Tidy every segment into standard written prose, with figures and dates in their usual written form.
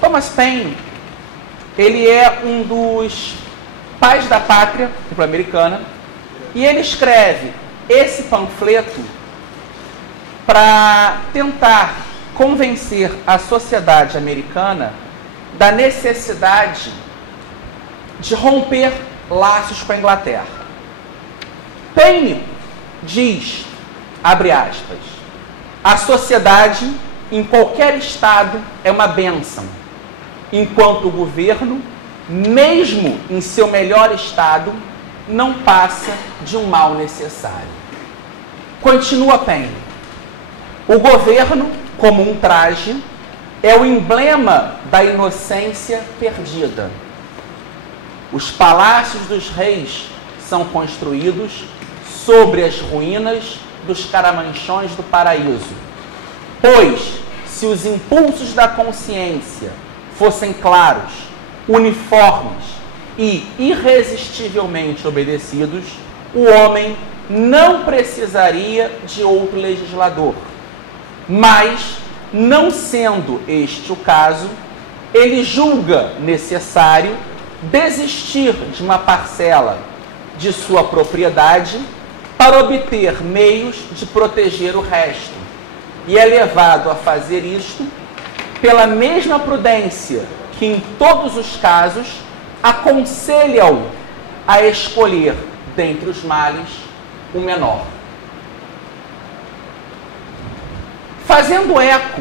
Thomas Paine, ele é um dos pais da pátria americana e ele escreve esse panfleto para tentar convencer a sociedade americana da necessidade de romper laços com a Inglaterra. Paine diz, abre aspas, a sociedade em qualquer estado é uma bênção, enquanto o governo, mesmo em seu melhor estado, não passa de um mal necessário. Continua Paine. O governo, como um traje, é o emblema da inocência perdida. Os palácios dos reis são construídos sobre as ruínas dos caramanchões do paraíso. Pois, se os impulsos da consciência fossem claros, uniformes e irresistivelmente obedecidos, o homem não precisaria de outro legislador. Mas, não sendo este o caso, ele julga necessário desistir de uma parcela de sua propriedade para obter meios de proteger o resto. E é levado a fazer isto pela mesma prudência que, em todos os casos, aconselha-o a escolher, dentre os males, o menor. Fazendo eco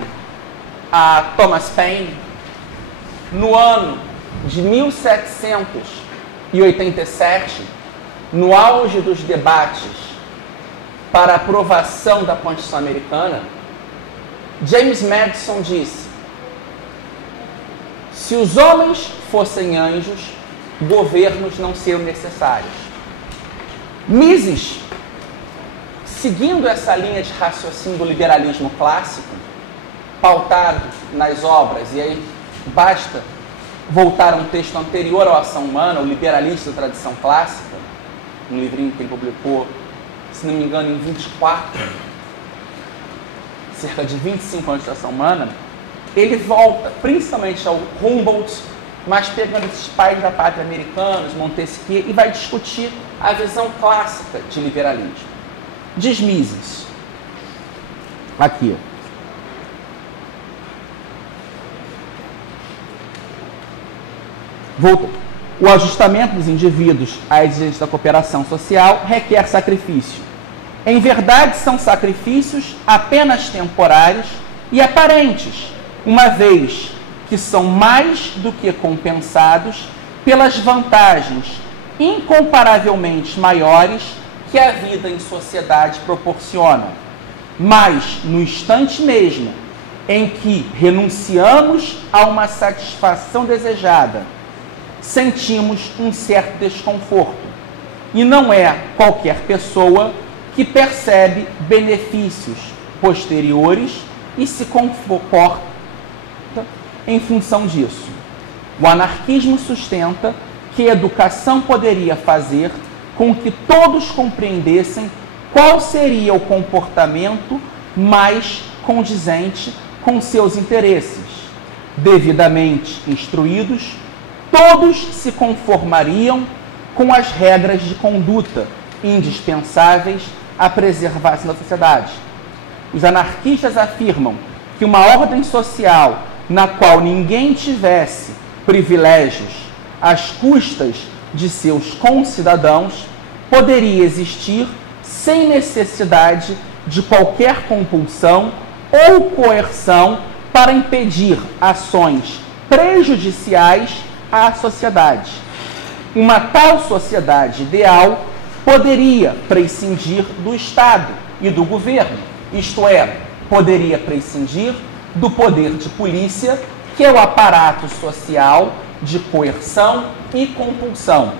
a Thomas Paine, no ano de 1787, no auge dos debates para a aprovação da Constituição Americana, James Madison disse: se os homens fossem anjos, governos não seriam necessários. Mises, seguindo essa linha de raciocínio do liberalismo clássico, pautado nas obras, e aí basta voltar a um texto anterior ao Ação Humana, o Liberalista da Tradição Clássica, um livrinho que ele publicou, se não me engano, em 24, cerca de 25 anos da Ação Humana, ele volta principalmente ao Humboldt, mas pegando esses pais da pátria americanos, Montesquieu, e vai discutir a visão clássica de liberalismo. Diz Mises, aqui, voltou. O ajustamento dos indivíduos às exigências da cooperação social requer sacrifício. Em verdade, são sacrifícios apenas temporários e aparentes, uma vez que são mais do que compensados pelas vantagens incomparavelmente maiores que a vida em sociedade proporciona. Mas, no instante mesmo em que renunciamos a uma satisfação desejada, sentimos um certo desconforto. E não é qualquer pessoa que percebe benefícios posteriores e se comporta em função disso. O anarquismo sustenta que a educação poderia fazer com que todos compreendessem qual seria o comportamento mais condizente com seus interesses. Devidamente instruídos, todos se conformariam com as regras de conduta indispensáveis à preservação da sociedade. Os anarquistas afirmam que uma ordem social na qual ninguém tivesse privilégios às custas de seus concidadãos poderia existir sem necessidade de qualquer compulsão ou coerção para impedir ações prejudiciais à sociedade. Uma tal sociedade ideal poderia prescindir do Estado e do governo, isto é, poderia prescindir do poder de polícia, que é o aparato social de coerção e compulsão.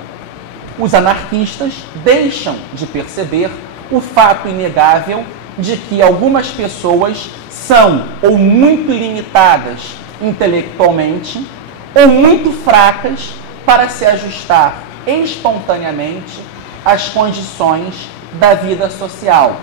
Os anarquistas deixam de perceber o fato inegável de que algumas pessoas são ou muito limitadas intelectualmente ou muito fracas para se ajustar espontaneamente às condições da vida social.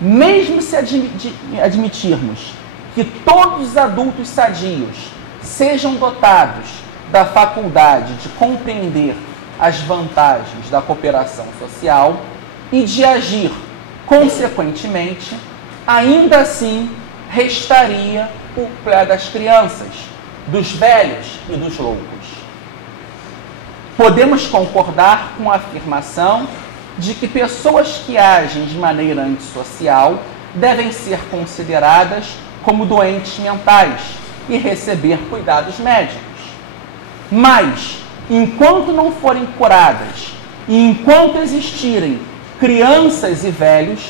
Mesmo se admitirmos que todos os adultos sadios sejam dotados da faculdade de compreender as vantagens da cooperação social e de agir consequentemente, ainda assim restaria o pé das crianças, dos velhos e dos loucos. Podemos concordar com a afirmação de que pessoas que agem de maneira antissocial devem ser consideradas como doentes mentais e receber cuidados médicos. Mas, enquanto não forem curadas e enquanto existirem crianças e velhos,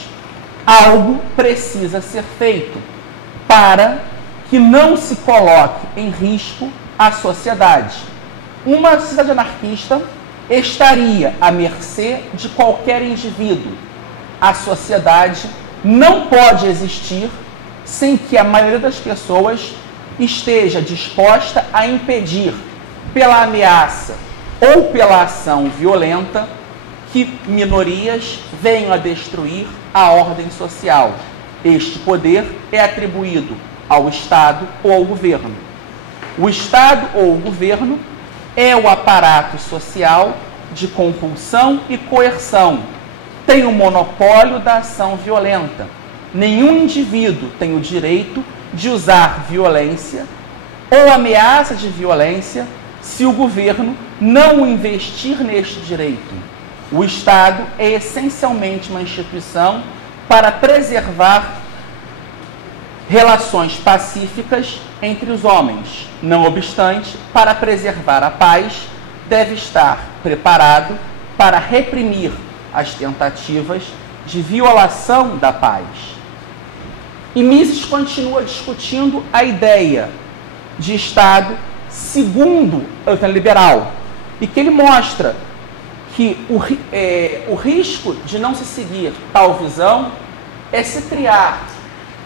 algo precisa ser feito para que não se coloque em risco a sociedade. Uma sociedade anarquista estaria à mercê de qualquer indivíduo. A sociedade não pode existir sem que a maioria das pessoas esteja disposta a impedir, pela ameaça ou pela ação violenta, que minorias venham a destruir a ordem social. Este poder é atribuído ao Estado ou ao governo. O Estado ou o governo é o aparato social de compulsão e coerção. Tem o monopólio da ação violenta. Nenhum indivíduo tem o direito de usar violência ou ameaça de violência se o governo não investir neste direito. O Estado é essencialmente uma instituição para preservar relações pacíficas entre os homens. Não obstante, para preservar a paz, deve estar preparado para reprimir as tentativas de violação da paz. E Mises continua discutindo a ideia de Estado segundo o liberal, e que ele mostra que o risco de não se seguir tal visão é se criar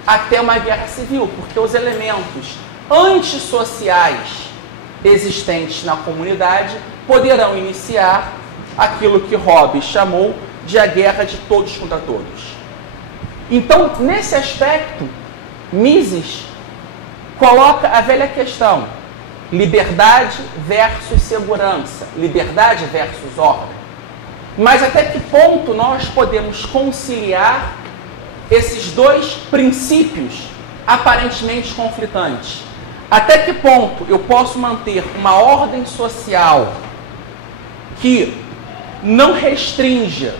até uma guerra civil, porque os elementos antissociais existentes na comunidade poderão iniciar aquilo que Hobbes chamou de a guerra de todos contra todos. Então, nesse aspecto, Mises coloca a velha questão: liberdade versus segurança, liberdade versus ordem. Mas até que ponto nós podemos conciliar esses dois princípios aparentemente conflitantes? Até que ponto eu posso manter uma ordem social que não restrinja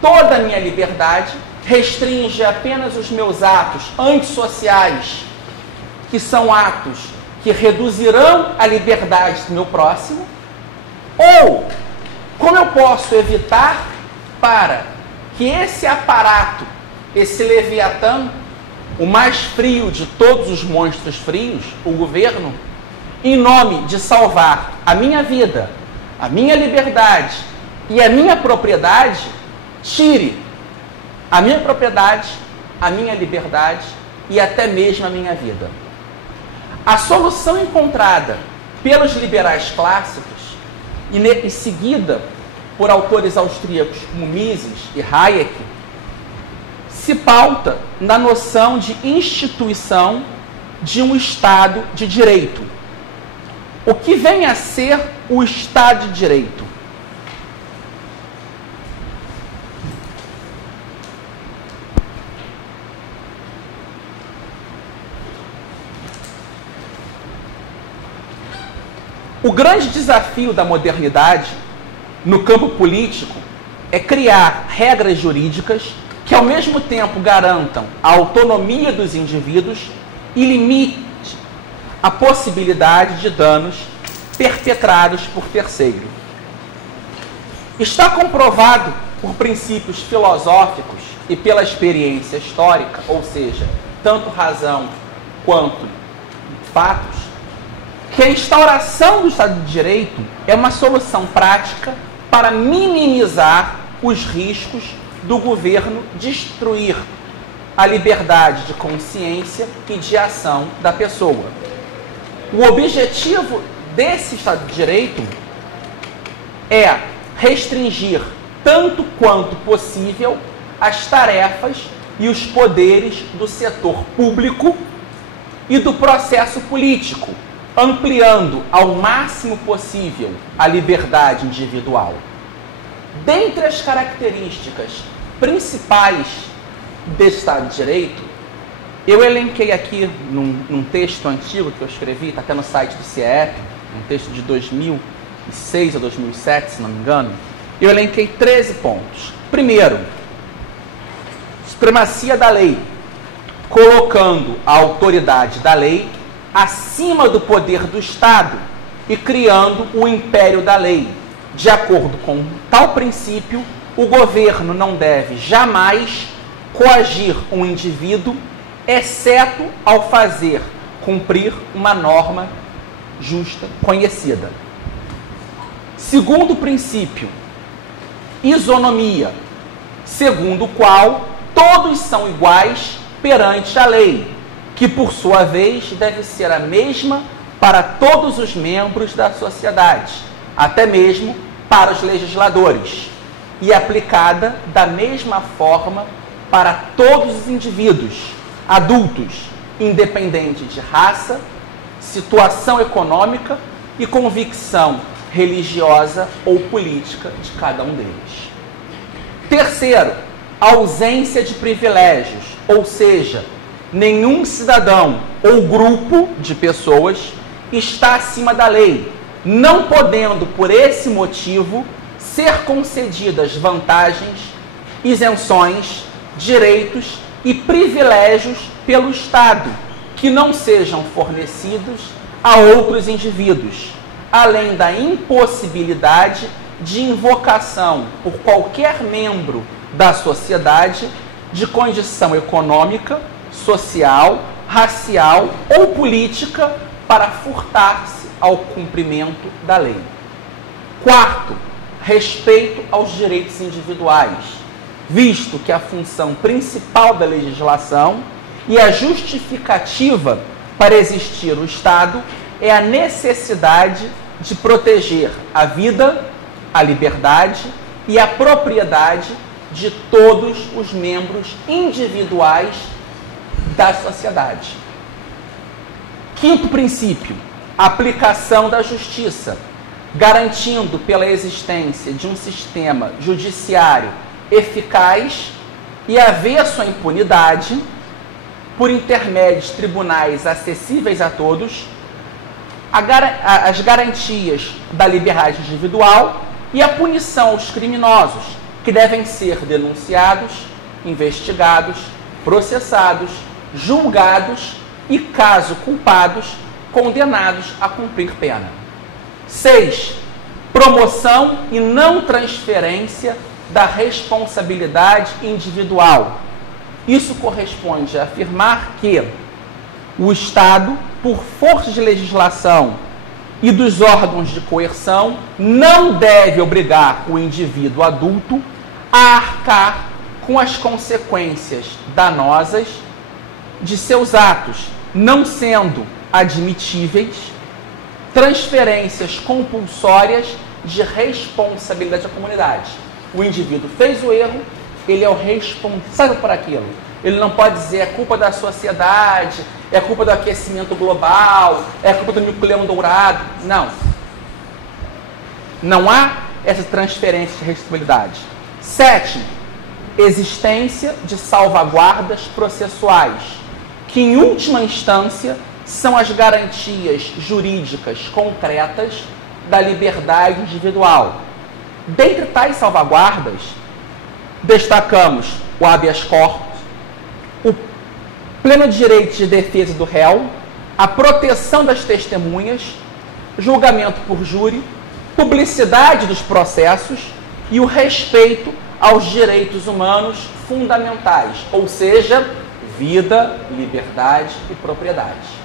toda a minha liberdade, restringe apenas os meus atos antissociais, que são atos que reduzirão a liberdade do meu próximo? Ou como eu posso evitar para que esse aparato, esse Leviatã, o mais frio de todos os monstros frios, o governo, em nome de salvar a minha vida, a minha liberdade e a minha propriedade, tire a minha propriedade, a minha liberdade e até mesmo a minha vida? A solução encontrada pelos liberais clássicos e seguida por autores austríacos como Mises e Hayek se pauta na noção de instituição de um Estado de Direito. O que vem a ser o Estado de Direito? O grande desafio da modernidade no campo político é criar regras jurídicas que ao mesmo tempo garantam a autonomia dos indivíduos e limite a possibilidade de danos perpetrados por terceiro. Está comprovado por princípios filosóficos e pela experiência histórica, ou seja, tanto razão quanto fatos, que a instauração do Estado de Direito é uma solução prática para minimizar os riscos do governo destruir a liberdade de consciência e de ação da pessoa. O objetivo desse Estado de Direito é restringir, tanto quanto possível, as tarefas e os poderes do setor público e do processo político, ampliando ao máximo possível a liberdade individual. Dentre as características principais desse Estado de Direito, eu elenquei aqui num texto antigo que eu escrevi, está até no site do CIEP, um texto de 2006 ou 2007, se não me engano, eu elenquei 13 pontos. Primeiro, supremacia da lei, colocando a autoridade da lei acima do poder do Estado e criando o império da lei. De acordo com tal princípio, o governo não deve jamais coagir um indivíduo, exceto ao fazer cumprir uma norma justa conhecida. Segundo princípio, isonomia, segundo o qual todos são iguais perante a lei, que por sua vez deve ser a mesma para todos os membros da sociedade, até mesmo para os legisladores, e aplicada da mesma forma para todos os indivíduos adultos, independente de raça, situação econômica e convicção religiosa ou política de cada um deles. Terceiro, ausência de privilégios, ou seja, nenhum cidadão ou grupo de pessoas está acima da lei, não podendo, por esse motivo, ser concedidas vantagens, isenções, direitos e privilégios pelo Estado, que não sejam fornecidos a outros indivíduos, além da impossibilidade de invocação por qualquer membro da sociedade de condição econômica, social, racial ou política para furtar-se ao cumprimento da lei. Quarto, respeito aos direitos individuais, visto que a função principal da legislação e a justificativa para existir o Estado é a necessidade de proteger a vida, a liberdade e a propriedade de todos os membros individuais da sociedade. Quinto princípio, aplicação da justiça, garantindo pela existência de um sistema judiciário eficaz e avesso à impunidade, por intermédio de tribunais acessíveis a todos, as garantias da liberdade individual e a punição aos criminosos, que devem ser denunciados, investigados, processados, julgados e, caso culpados, condenados a cumprir pena. 6. Promoção e não transferência da responsabilidade individual. Isso corresponde a afirmar que o Estado, por força de legislação e dos órgãos de coerção, não deve obrigar o indivíduo adulto a arcar com as consequências danosas de seus atos, não sendo admitíveis transferências compulsórias de responsabilidade da comunidade. O indivíduo fez o erro, ele é o responsável por aquilo. Ele não pode dizer é culpa da sociedade, é culpa do aquecimento global, é culpa do núcleo dourado. Não. Não há essa transferência de responsabilidade. 7. Existência de salvaguardas processuais, que em última instância são as garantias jurídicas concretas da liberdade individual. Dentre tais salvaguardas, destacamos o habeas corpus, o pleno direito de defesa do réu, a proteção das testemunhas, julgamento por júri, publicidade dos processos e o respeito aos direitos humanos fundamentais, ou seja, vida, liberdade e propriedade.